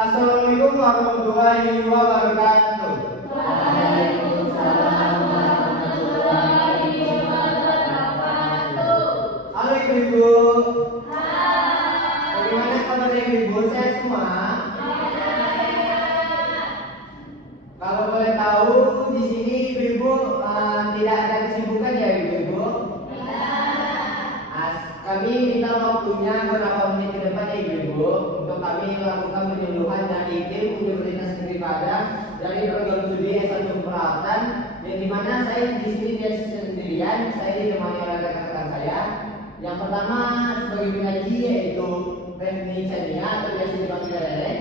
Assalamualaikum warahmatullahi wabarakatuh. Waalaikumsalam warahmatullahi wabarakatuh. Halo ibu-ibu. Hai. Bagaimana kabar ibu-ibu? Sehat semua? Kalau boleh tahu di sini ibu-ibu tidak ada kesibukan ya ibu-ibu? Kami minta waktunya beberapa menit ke depan ya ibu-ibu untuk kami melakukan penyuluhan dan iklim Universitas Negeri Padang dari program studi S1 Keperawatan, yang dimana saya di sini tidak sendirian, saya ditemani oleh rekan-rekan saya. Yang pertama sebagai pengaji yaitu Feni Chania atau biasa dipanggil Rere.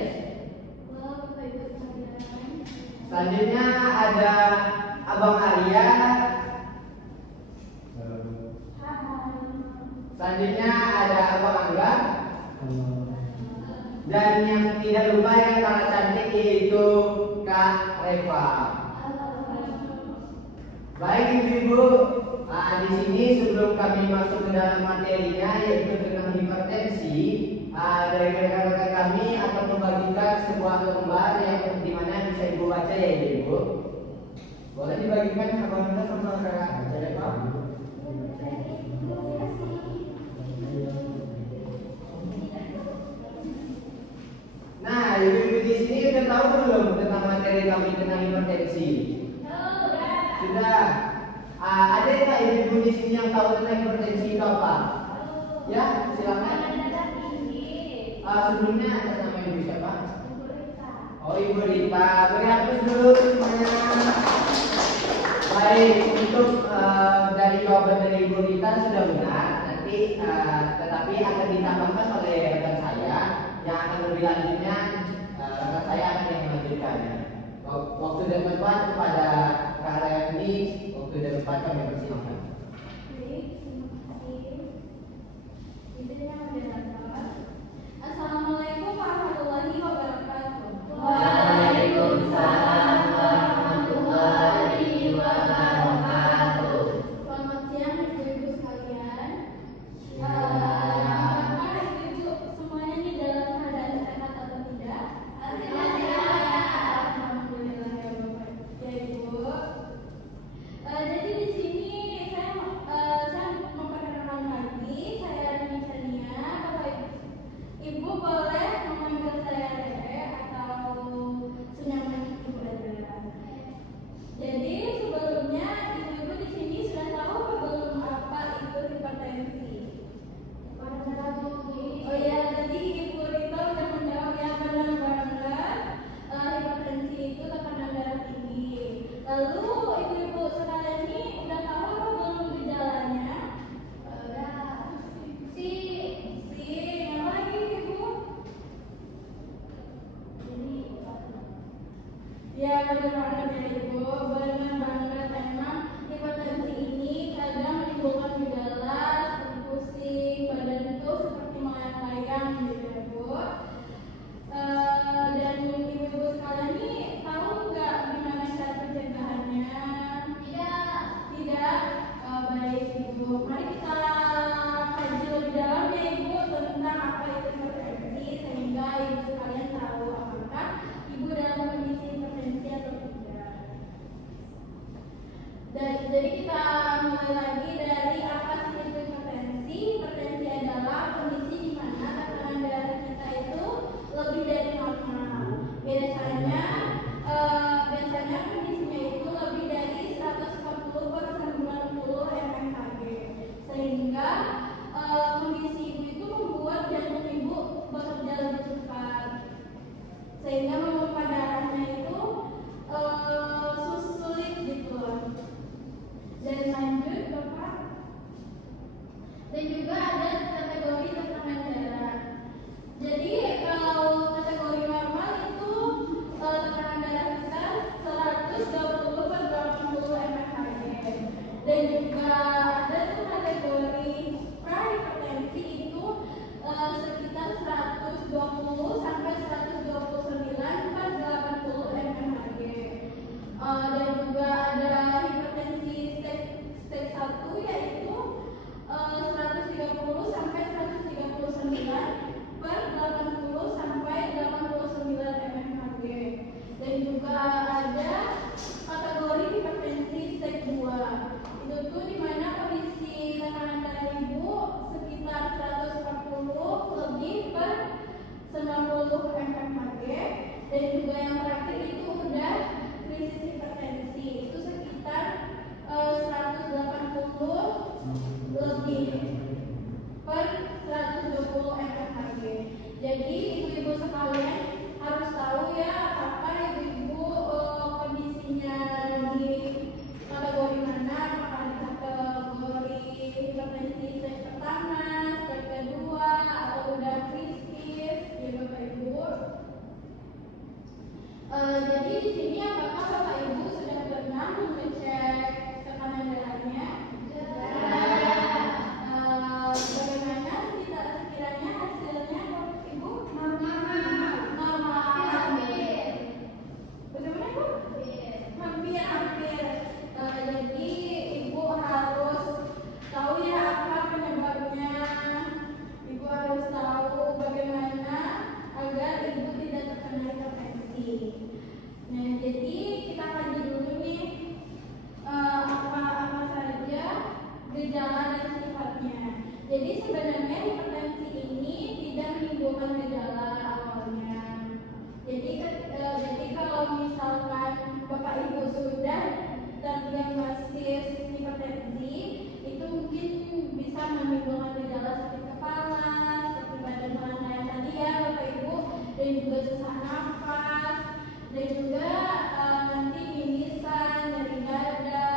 Selanjutnya ada Abang Arya. Selanjutnya ada Abang Angga. Dan yang tidak lupa yang sangat cantik yaitu Kak Reva. Baik ibu-ibu, di sini sebelum kami masuk ke dalam materinya yaitu tentang hipertensi, dari rekan-rekan kami akan membagikan sebuah lembar yang dimana bisa ibu baca ya ibu. Boleh dibagikan Abang Angga sama Kak Reva? Nah, ibu-ibu di sini udah tahu belum tentang materi kami tentang hipertensi? Sudah. Ada nggak ibu-ibu di sini yang tahu tentang hipertensi itu apa? Ya, silakan. Sebelumnya atas nama ibu siapa? Oh, Ibu Rita. Beri aplaus dulu semuanya. Baik, untuk dari jawaban dari Ibu Rita sudah benar. Nanti tetapi akan ditambahkan oleh rekan saya yang akan lebih lanjutnya. Rekan saya akan yang melanjutkan. Waktu dan tempat kepada Kak Reni. Waktu dan tempat kami persilakan. Assalamualaikum warahmatullahi wabarakatuh. Waalaikumsalam warahmatullahi wabarakatuh. Selamat siang ibu-ibu sekalian. Apakah ibu-ibu semuanya ini dalam keadaan sehat atau tidak? Alhamdulillah ya Bapak. Ya Ibu. Jadi di sini saya memperkenalkan lagi, saya Reni Chania. Bapak Ibu boleh memanggil saya Rere atau senyaman ibu aja. Jadi sebelumnya ibu-ibu di sini sudah tahu belum apa itu hipertensi? Oh ya, tadi Ibu Rita sudah menjawab ya, benar banget. Hipertensi itu tekanan darah tinggi. Lalu ibu-ibu sekalian ini udah tahu apa belum gejalanya? Apa lagi ibu? Ya benar banget ya ibu, benar banget. Emang hipertensi ini kadang menimbulkan gejala seperti pusing, badan itu seperti melayang-layang gitu ya bu. Dan ibu-ibu sekalian ini tahu nggak gimana cara pencegahannya? Tidak. Baik ibu, mari kita kaji lebih dalam ya ibu tentang apa itu hipertensi sehingga ibu sekalian tahu apakah ibu dalam kondisi hipertensi atau tidak. di sini apakah Bapak Ibu sudah pernah mengecek tekanan darahnya? Bagaimana sekiranya hasilnya Bapak Ibu? Normal. Bagaimana Bu? Hampir. Jadi Ibu harus tahu ya apa penyebabnya. Ibu harus tahu bagaimana agar Ibu tidak terkena hipertensi. Nah, jadi kita kaji dulu nih apa saja gejala dan sifatnya. Jadi sebenarnya hipertensi ini tidak menimbulkan gejala awalnya. Jadi kalau misalkan Bapak Ibu sudah terdiagnosis hipertensi, itu mungkin bisa menimbulkan gejala sakit kepala, seperti badan melangkah tadi ya Bapak Ibu, dan juga sesak nafas, dan juga nanti mimisan, nyeri dada.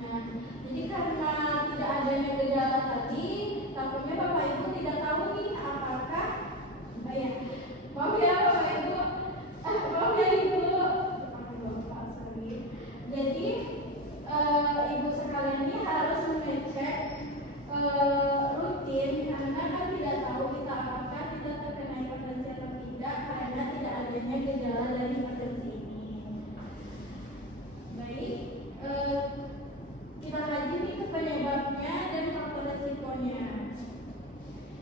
Nah, jadi karena tidak adanya gejala tadi, takutnya Bapak Ibu tidak tahu nih apakah maaf ya Bapak Ibu, maaf ya Ibu. Jadi Ibu sekalian ini harus mengecek rutin, karena kan tidak tahu kita apakah kita terkena hipertensi atau tidak, karena tidak adanya gejala dari hipertensi ini. Baik, kita lanjut ke penyebabnya dan faktor resikonya.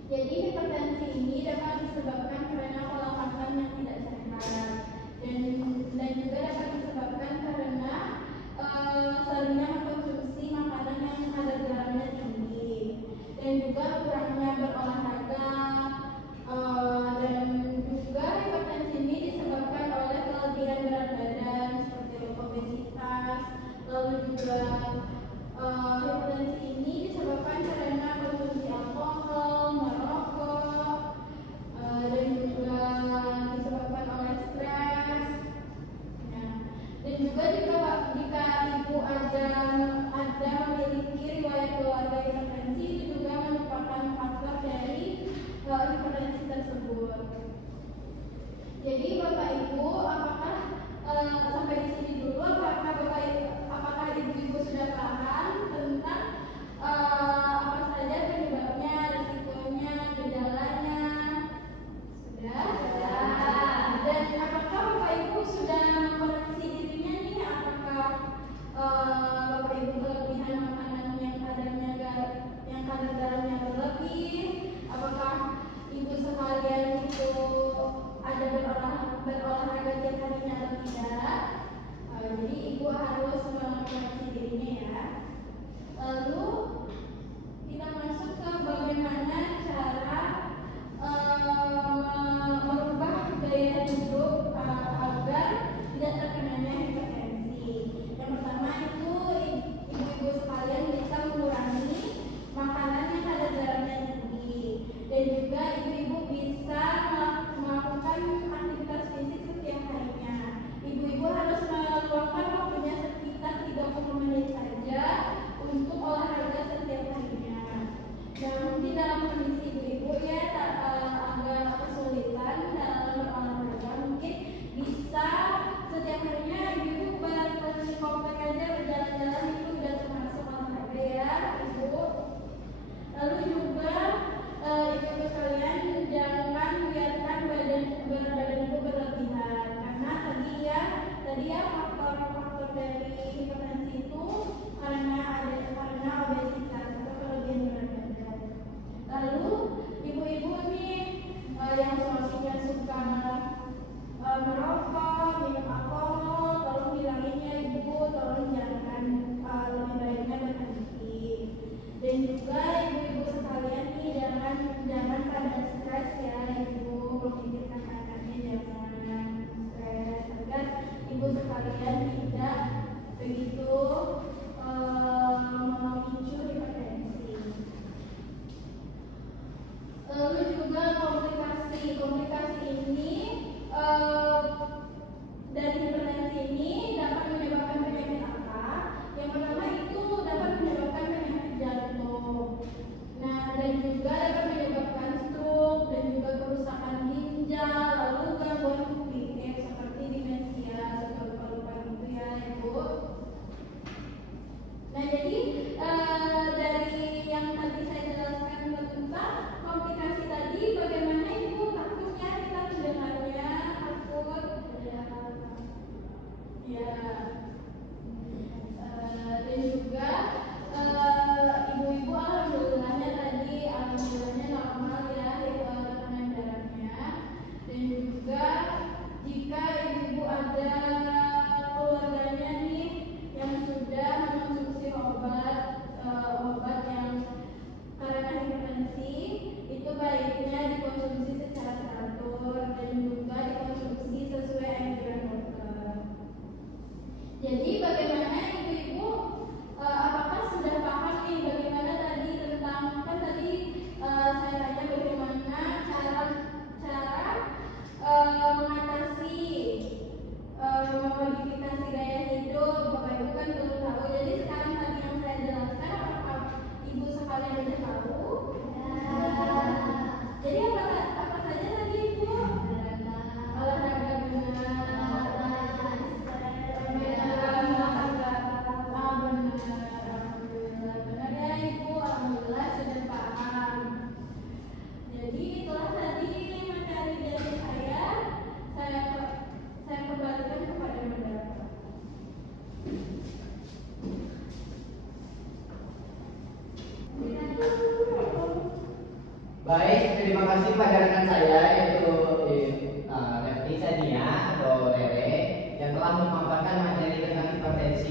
Jadi hipertensi ini dapat disebabkan karena pola makan yang tidak sehat, dan juga dapat disebabkan karena seringnya mengkonsumsi makanan yang kadar garamnya tinggi, dan juga kurangnya berolahraga, dan juga hipertensi ini disebabkan oleh kelebihan berat badan seperti obesitas. Lalu juga hipertensi ini disebabkan karena konsumsi alkohol, merokok, dan juga disebabkan oleh stres. Dan juga jika Ibu ada memiliki riwayat keluarga hipertensi, itu juga merupakan faktor dari hipertensi tersebut. Jadi Bapak Ibu, apakah sampai di sini dulu? Apakah Ibu sudah paham tentang apa saja penyebabnya, resikonya, gejalanya? Sudah. Dan apakah Bapak Ibu sudah mengkoreksi dirinya nih? Apakah Bapak Ibu kelebihan makanan yang kadar garamnya berlebih? Apakah Ibu sekalian itu ada berolahraga tiap harinya atau tidak? Jadi Ibu harus mengkoreksi dirinya ya. Lalu kita masuk ke bagaimana cara merubah gaya hidup agar tidak terkenanya hipertensi. Yang pertama itu ibu-ibu sekalian bisa mengurangi makanan yang kadar garamnya tinggi, dan juga ibu-ibu bisa melakukan aktivitas fisik setiap harinya. Ibu-ibu harus meluangkan waktunya sekitar 30 menit saja untuk olahraga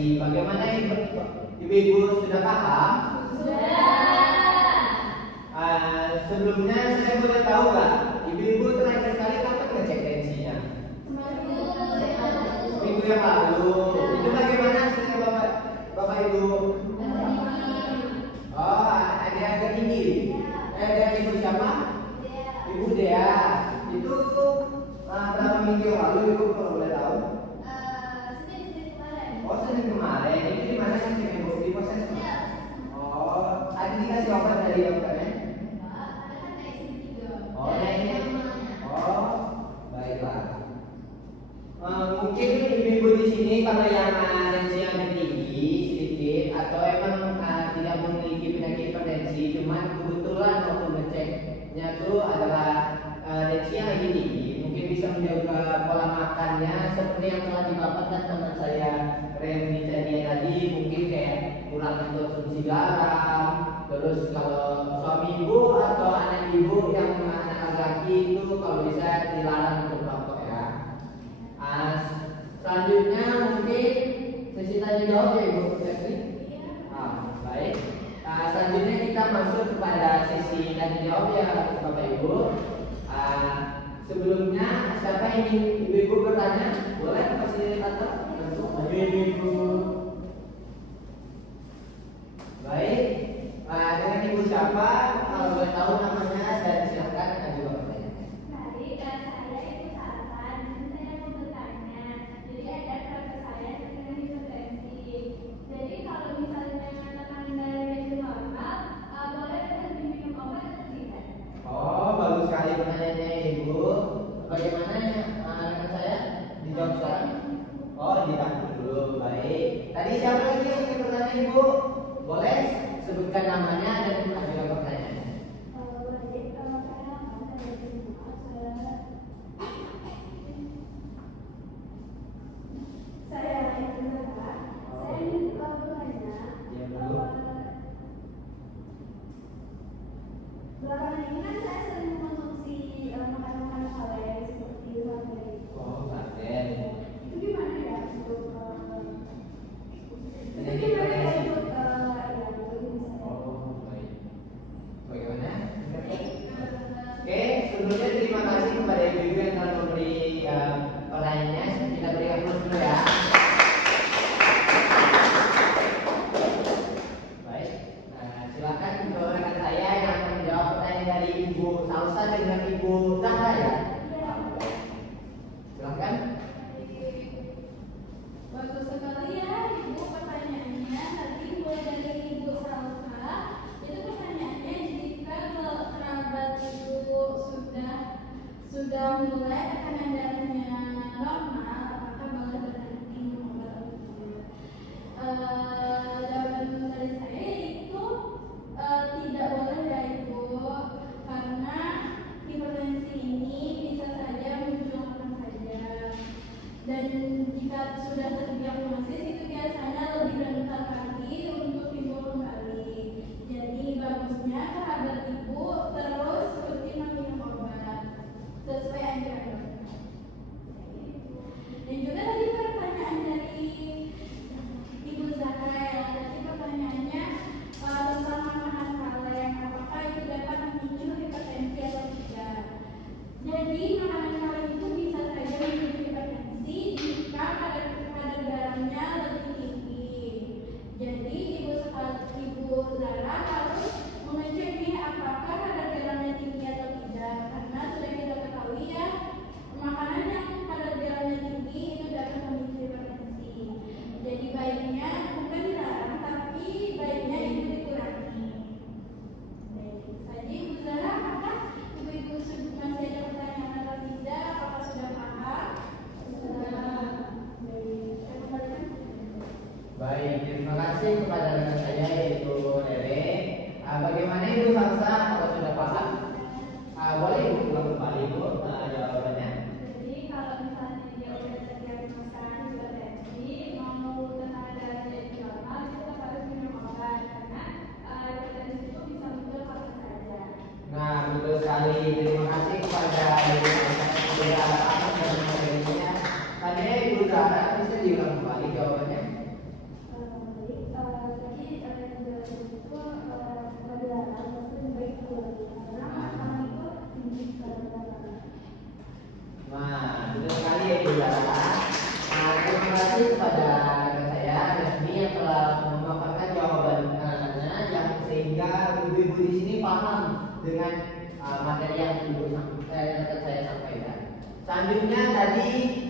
hipertensi. Bagaimana ibu-ibu sudah paham? Sebelumnya saya boleh tahu nggak, ibu-ibu terakhir kali kapan ngecek tensinya? Minggu yang lalu. Itu bagaimana hasilnya bapak ibu? Oh, ada yang tinggi. Ada ibu siapa? Ibu Dea. Itu berapa minggu yang lalu ibu kalau boleh tahu? Oh, Senin kemarin. Itu di mana sih ibu? Di proses? Oh, ada dikasih obat dari dokternya? Oh, naiknya? Oh, baiklah. Mungkin ibu-ibu di sini kalau yang tensinya agak tinggi sedikit atau emang tidak memiliki penyakit hipertensi, cuman kebetulan waktu ngeceknya itu adalah tensinya lagi tinggi, mungkin bisa menjaga pola makannya seperti yang telah dipaparkan teman saya Reni tadi, mungkin kayak kurangi konsumsi garam. Terus kalau suami ibu atau anak ibu yang anak laki-laki itu kalau bisa dilarang untuk merokok ya. Selanjutnya mungkin sesi tanya jawab ya Ibu Septi. Baik. Selanjutnya kita masuk kepada sesi tanya jawab ya Bapak Ibu. Sebelumnya siapa yang ingin ibu-ibu bertanya? Boleh fasilitator? Ibu. Baik. Dengan ibu siapa? Kalau boleh tahu namanya dan silakan ajukan pertanyaannya. Baik, saya Ibu Sarsan. Saya mau bertanya. Jadi ada keluarga saya terkena hipertensi. Jadi kalau misalnya tekanan darahnya itu normal, boleh berhenti minum obat atau tidak? Oh, bagus sekali pertanyaannya Ibu. Bagaimana rekan saya? Dijawab sekarang? Oh, ditahan dulu. Baik. Tadi siapa lagi yang ingin bertanya Ibu? Boleh sebutkan namanya dan ajukan pertanyaannya. Baik, kalau saya Ibu Sarsan. Saya ingin bertanya. Ya, dulu. Belakangan ini kan saya sering mengkonsumsi makanan-makanan kaleng seperti sarden. Oh, sarden. Itu gimana ya untuk Penyakit hipertensi. ya, Oh, baik. Bagaimana? Oke, sebelumnya terima kasih kepada ibu-ibu yang telah memberi pertanyaannya. Kita berikan applause dulu ya. Baik. Silakan untuk rekan saya yang akan menjawab pertanyaan dari Ibu Salsa dengan Ibu Zahra ya. Silakan. bagus sekali ya Ibu pertanyaannya. Tadi mulai dari Ibu Salsa. Itu pertanyaannya, jika kerabat Ibu sudah mulai tekanan darahnya normal, apakah boleh berhenti minum obat atau tidak? Jawaban dari saya itu tidak boleh ya Ibu, karena hipertensi ini bisa saja muncul kapan saja, dan jika sudah terdiagnosis itu biasanya lebih rentan lagi untuk timbul kembali. Jadi bagusnya kerabat Ibu terus rutin minum obat sesuai anjuran dokter. Dan juga tadi pertanyaan dari Ibu Zahra ya, tadi pertanyaannya tentang makanan kaleng, apakah itu dapat memicu hipertensi atau tidak. Jadi makanan kaleng itu bisa saja memicu hipertensi jika kadar darahnya lebih tinggi. Jadi Ibu Zahra harus mengecek nih apakah kadar darahnya tinggi atau tidak, karena sudah kita ketahui ya ya Ibu Zara. Terima kasih kepada rekan saya Resmi yang telah memaparkan jawabannya yang sehingga ibu-ibu di sini paham dengan materi yang saya sampaikan. Selanjutnya tadi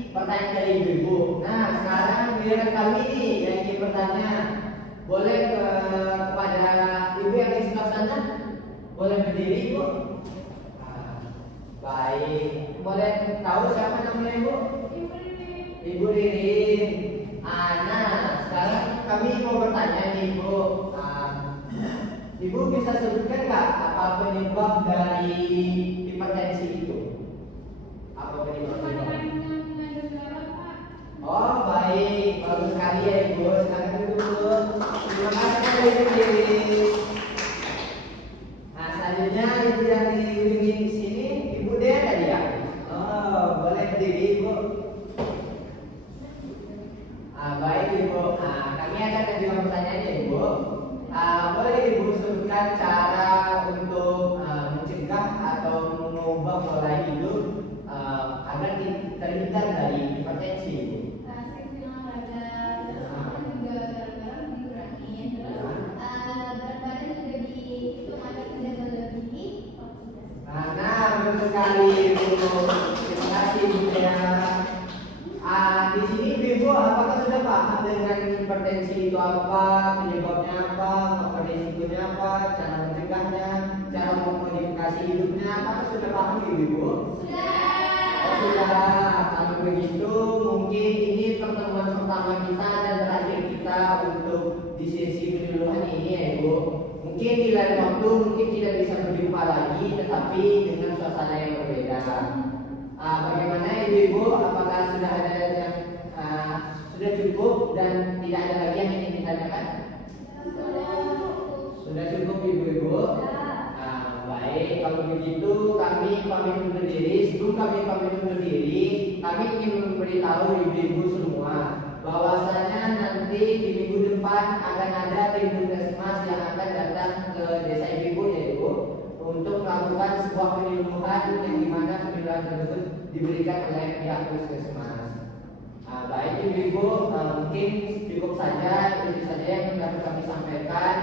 pertanyaan dari ibu-ibu. Nah sekarang giliran kami nih yang ingin bertanya. Boleh kepada ibu yang di sebelah sana, boleh berdiri Bu. Baik, boleh tahu siapa namanya Ibu? Ibu Ririn. Nah sekarang kami mau bertanya nih Ibu. Ibu bisa sebutkan nggak apa penyebab dari hipertensi itu? Apa penyebabnya? Oh baik, bagus sekali ya Ibu. Silakan duduk. Terima kasih kepada Ibu Dewi. Nah selanjutnya Ibu yang dibimbing di sini, Ibu Dea tadi ya. Oh boleh berdiri Ibu. Baik Ibu. Kami akan menjawab pertanyaannya Ibu. Boleh Ibu sebutkan cara untuk mencegah atau mengubah pola hidup agar terhindar dari hipertensi Ibu? Betul sekali Ibu. Terima kasih Ibu ya. Di sini Ibu apakah sudah paham dengan hipertensi itu apa, penyebabnya apa, faktor risikonya apa, cara mencegahnya, cara memodifikasi hidupnya, apakah sudah paham Ibu? Sudah. Oh sudah. Kalau begitu mungkin ini pertemuan pertama kita dan terakhir kita untuk di sesi penyuluhan ini ya Ibu. Mungkin di lain waktu mungkin tidak bisa berjumpa lagi, tetapi dengan suasana yang berbeda. Bagaimana Ibu? Apakah sudah ada yang sudah cukup dan tidak ada lagi yang ingin ditanyakan? Sudah cukup Ibu-ibu? Baik, kalau begitu kami pamit undur diri. Sebelum kami pamit undur diri, kami ingin memberitahu Ibu-ibu semua bahwasanya nanti di minggu depan akan ada tim Puskesmas yang akan datang ke desa Ibu ya Ibu untuk melakukan sebuah penyuluhan yang dimana penyuluhan tersebut diberikan oleh pihak Puskesmas. Baik Ibu-ibu, mungkin cukup saja itu saja yang dapat kami sampaikan.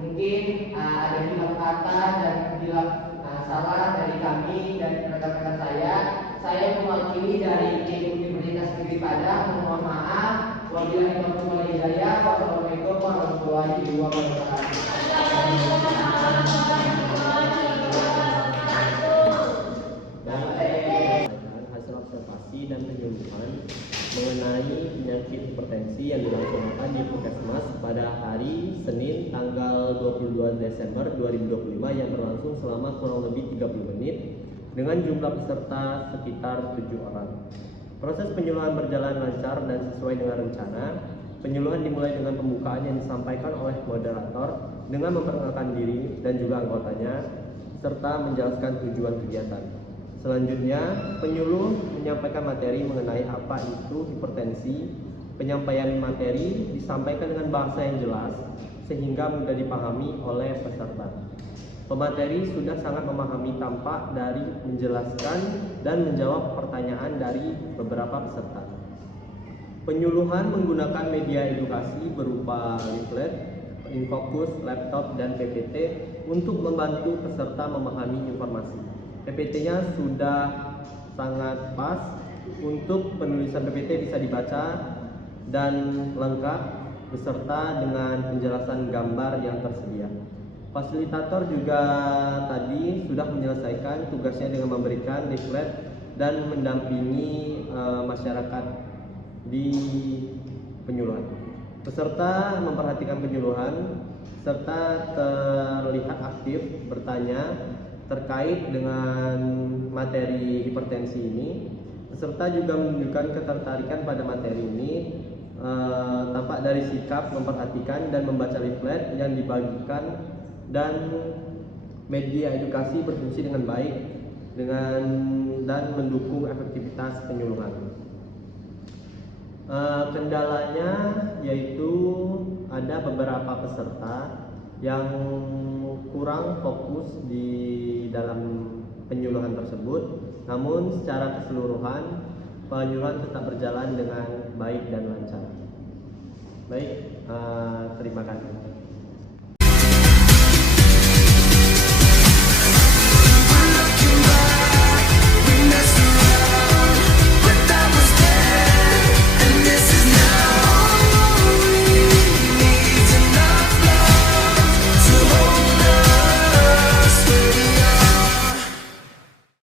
Mungkin ada hilaf kata dan hilaf salah dari kami dan rekan-rekan saya. Saya mewakili dari tim Universitas Negeri Padang mohon maaf. Wabillahi taufiq wal hidayah. Wassalamualaikum warahmatullahi wabarakatuh. Hasil observasi dan penyuluhan mengenai penyakit hipertensi yang dilaksanakan di Puskesmas pada hari Senin tanggal 22 Desember 2025 yang berlangsung selama kurang lebih 30 menit dengan jumlah peserta sekitar 7 orang. Proses penyuluhan berjalan lancar dan sesuai dengan rencana. Penyuluhan dimulai dengan pembukaan yang disampaikan oleh moderator dengan memperkenalkan diri dan juga anggotanya serta menjelaskan tujuan kegiatan. Selanjutnya, penyuluh menyampaikan materi mengenai apa itu hipertensi. Penyampaian materi disampaikan dengan bahasa yang jelas sehingga mudah dipahami oleh peserta. Pemateri sudah sangat memahami tampak dari menjelaskan dan menjawab pertanyaan dari beberapa peserta. Penyuluhan menggunakan media edukasi berupa leaflet, infokus, laptop, dan PPT untuk membantu peserta memahami informasi. PPT-nya sudah sangat pas untuk penulisan PPT bisa dibaca dan lengkap beserta dengan penjelasan gambar yang tersedia. Fasilitator juga tadi sudah menyelesaikan tugasnya dengan memberikan leaflet dan mendampingi masyarakat di penyuluhan. Peserta memperhatikan penyuluhan serta terlihat aktif bertanya terkait dengan materi hipertensi ini. Peserta juga menunjukkan ketertarikan pada materi ini, tampak dari sikap memperhatikan dan membaca leaflet yang dibagikan dan media edukasi berfungsi dengan baik dan mendukung efektivitas penyuluhan. Kendalanya yaitu ada beberapa peserta yang kurang fokus di dalam penyuluhan tersebut. Namun secara keseluruhan penyuluhan tetap berjalan dengan baik dan lancar. Baik, terima kasih.